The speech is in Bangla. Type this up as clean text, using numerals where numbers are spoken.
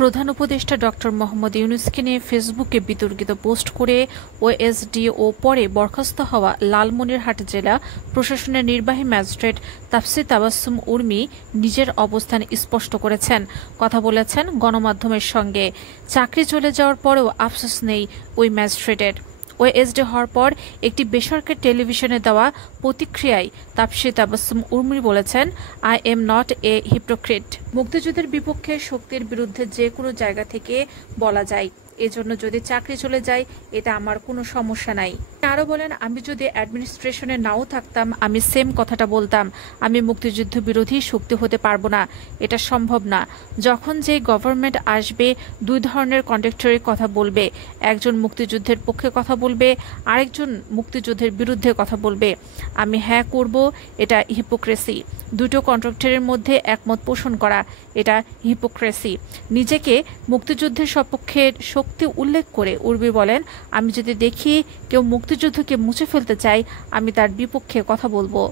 প্রধান উপদেষ্টা ডক্টর মোহাম্মদ ইউনূসকে নিয়ে ফেসবুকে বিতর্কিত পোস্ট করে ওএসডিও পরে বরখাস্ত হওয়া লালমনিরহাট জেলা প্রশাসনের নির্বাহী ম্যাজিস্ট্রেট তাফসীর তাবাসসুম উর্মি নিজের অবস্থান স্পষ্ট করেছেন, কথা বলেছেন গণমাধ্যমের সঙ্গে। চাকরি চলে যাওয়ার পরেও আফসোস নেই ওই ম্যাজিস্ট্রেটের। ওএসডি হওয়ার পর একটি বেসরকারি টেলিভিশনে দেওয়া প্রতিক্রিয়ায় তাফসীর তাবাসসুম উর্মি বলেছেন, I am not a hypocrite. মুক্তিযুদ্ধের বিপক্ষে শক্তির বিরুদ্ধে যে কোনো জায়গা থেকে বলা যায়, এজন্য যদি চাকরি চলে যায় এটা আমার কোনো সমস্যা নাই। আরও বলেন, আমি যদি অ্যাডমিনিস্ট্রেশনে নাও থাকতাম আমি সেম কথাটা বলতাম, আমি মুক্তিযুদ্ধ বিরোধী শক্তি হতে পারবো না, এটা সম্ভব না। যখন যে গভর্নমেন্ট আসবে দুই ধরনের কন্ট্রাক্টরের কথা বলবে, একজন মুক্তিযুদ্ধের পক্ষে কথা বলবে, আরেকজন মুক্তিযুদ্ধের বিরুদ্ধে কথা বলবে। আমি হ্যাঁ করব, এটা হিপোক্রেসি। দুটো কন্ট্রাক্টরের মধ্যে একমত পোষণ করা, এটা হিপোক্রেসি। নিজেকে মুক্তিযুদ্ধের সপক্ষের শক্তি উল্লেখ করে উর্মি বলেন, আমি যদি দেখি কেউ মুক্তিযুদ্ধকে মুছে ফেলতে চায় আমি তার বিপক্ষে কথা বলবো।